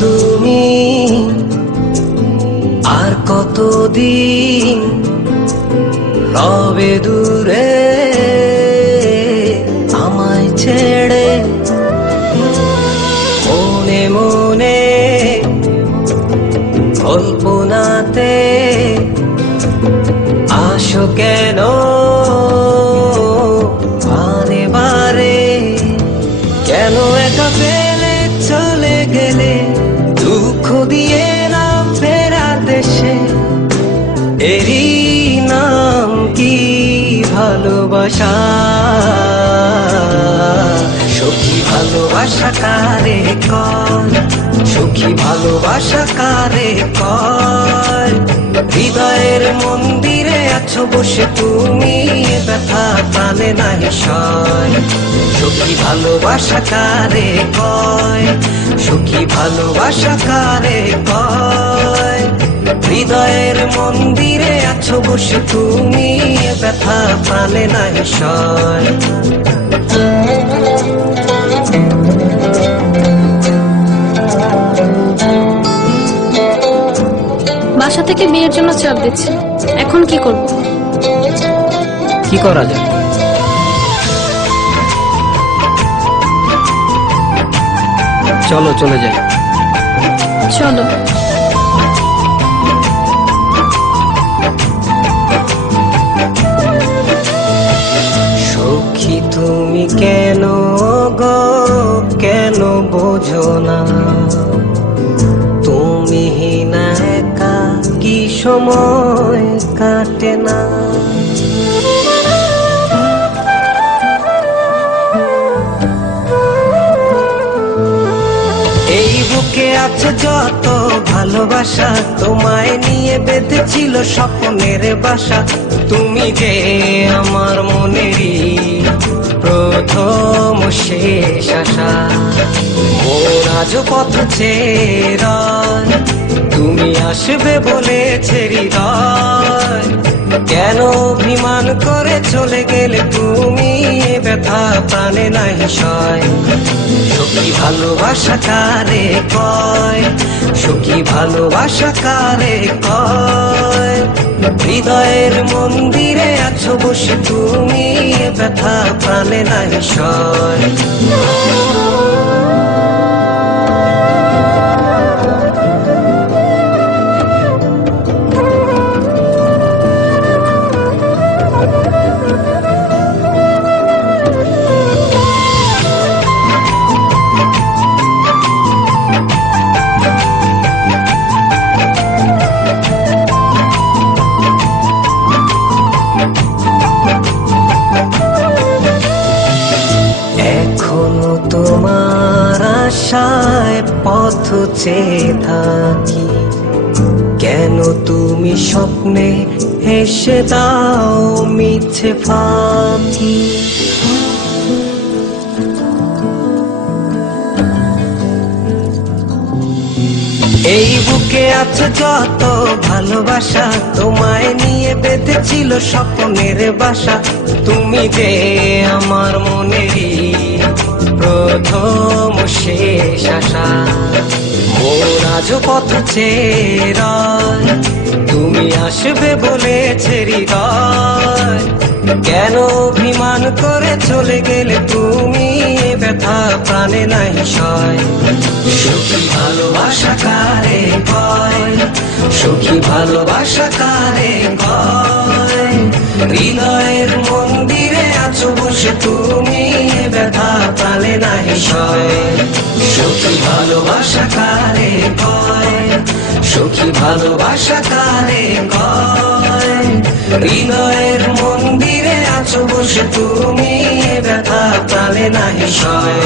তুমি আর কতদিন রবে দূরে আমায় ছেড়ে, মনে মনে কল্পনাতে আসো কেন বারে বারে, কেন একা ফেলে চলে গেলে দুঃখ দিয়ে না ফেরা দেশে, এরই নাম কি ভালোবাসা? সখী ভালোবাসা কারে কয়, সখী ভালোবাসা কারে কয়? হৃদয়ের মন্দিরে আছো বসে তুমি, ব্যথা প্রাণে নাই সয়। সখী ভালোবাসা কারে কয়, সখী ভালোবাসা কারে কয়? হৃদয়ের মন্দিরে আছো বসে তুমি, ব্যথা প্রাণে নাই সয়। বাসা থেকে বিয়ের জন্য চাপ দিচ্ছে, এখন কি করব? কি করা যায়? চলো চলে যাই। চলো। সখী তুমি কেন গো, কেন বোঝো না? তুমি না একা কি সময় কাটে না? এই বুকে আছে যত ভালোবাসা, তোমায় নিয়ে বেঁধেছিল স্বপ্নের বাসা। তুমি যে আমার মনেরই প্রথম শেষ আশা, মোর আজও পথ চেয়ে, তুমি আসবে বলেছে হৃদয়। কেন অভিমান করে চলে গেলে তুমি, ব্যথা প্রাণে নাই সয়। সখী ভালোবাসা কারে কয়, সখী ভালোবাসা কারে কয়? হৃদয়ের মন্দিরে আছো বসে তুমি, ব্যথা প্রাণে নাই সয়। এখনো তোমার আশায় পথ চেয়ে থাকি, কেন তুমি স্বপ্নে হেসে দাও মিছে ফাঁকি? এই বুকে আছে যত ভালোবাসা, তোমায় নিয়ে বেঁধেছিল স্বপ্নের বাসা। তুমি যে আমার মনেরই প্রথম শেষ আশা, মোর আজও পথ চেয়ে, তুমি আসবে বলেছে হৃদয়। কেন অভিমান করে চলে গেলে তুমি, ব্যথা প্রাণে নাই সয়। সখী ভালোবাসা কারে কয়, সখী ভালোবাসা কারে কয়? হৃদয়ের মন্দিরে আছো বসে তুমি, ব্যথা প্রাণে নাই সয়। সখী ভালোবাসা কারে কয়, সখী ভালোবাসা কারে কয়। হৃদয়ের মন্দিরে আছো বসে তুমি, এ ব্যথা প্রাণে নাহি সয়।